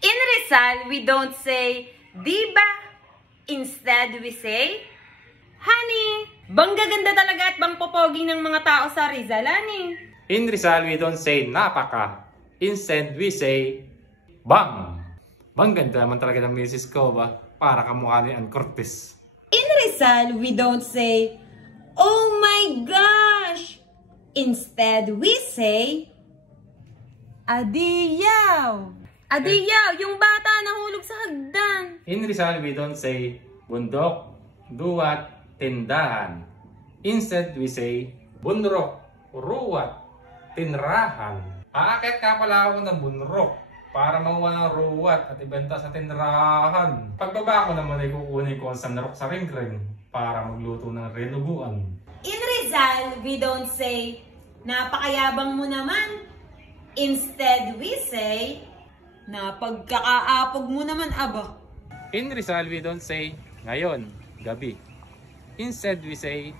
In Rizal, we don't say, diba? Instead, we say, honey. Bang gaganda talaga at bang popogi ng mga tao sa Rizal, honey. In Rizal, we don't say napaka. Instead, we say bang. Bang ganda naman talaga ng misis ko ba? Para kamukha ni Ann Cortez. In Rizal, we don't say, oh my gosh. Instead, we say, adiyaw. Adiyaw, yung bata nahulog sa hagdan. In Rizal, we don't say bundok, duwat, tindahan. Instead, we say bunrok, ruwat, tinrahan. Aakit ka pala ako ng bunrok para makuha ng ruwat at ibenta sa tinrahan. Pagbaba ko naman ay kukunin ko ang sanrok sa ring-ring para magluto ng renuguan. In Rizal, we don't say, napakayabang mo naman. Instead, we say, napagkakaapog mo naman, aba. In Rizal, we don't say ngayon, gabi. Instead, we say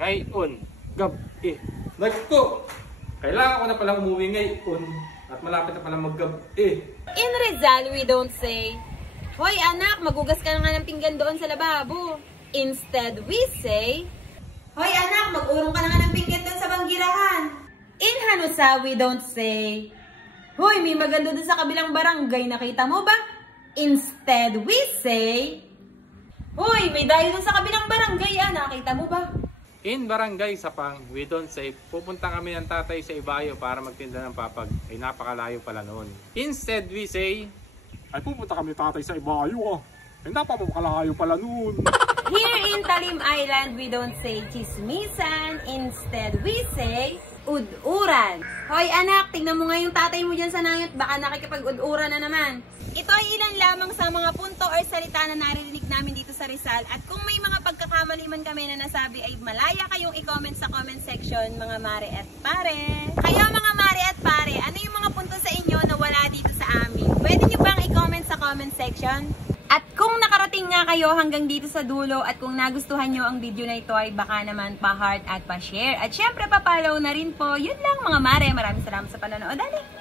ngayon, gabi. Nagko! Kailangan ko na palang umuwi ngayon at malapit na palang mag-gabi. In Rizal, we don't say, hoy anak, magugas ka na nga ng pinggan doon sa lababo. Instead, we say, hoy anak, mag-urong ka na nga ng pinggan doon sa banggirahan. In Hanusa, we don't say, hoy, may maganda doon sa kabilang barangay, nakita mo ba? Instead, we say, hoy, may dayo doon sa kabilang barangay, nakita mo ba? In Barangay Sapang, we don't say pupunta kami ng tatay sa Ibayo para magtinda ng papag. Ay napakalayo pala noon. Instead, we say ay pupunta kami tatay sa Ibayo. Ay napakalayo pala noon. Here in Talim Island, we don't say chismisan. Instead, we say ud-uran. Hoy anak, tingnan mo nga yung tatay mo dyan sa nangit. Baka nakikipag-ud-uran na naman. Ito ay ilan lamang sa mga punto or salita na naririnig namin dito sa Rizal. At kung may mga pagkakamali man kami na nasabi, ay malaya kayong i-comment sa comment section, mga mare at pare. Kayo mga mare at pare, ano yung mga punto sa inyo na wala dito sa amin? Pwede nyo bang i-comment sa comment section? At kung nakarating nga kayo hanggang dito sa dulo at kung nagustuhan nyo ang video na ito ay baka naman pa-heart at pa-share. At syempre pa-follow na rin po. Yun lang mga mare. Maraming salamat sa panonood. Dali!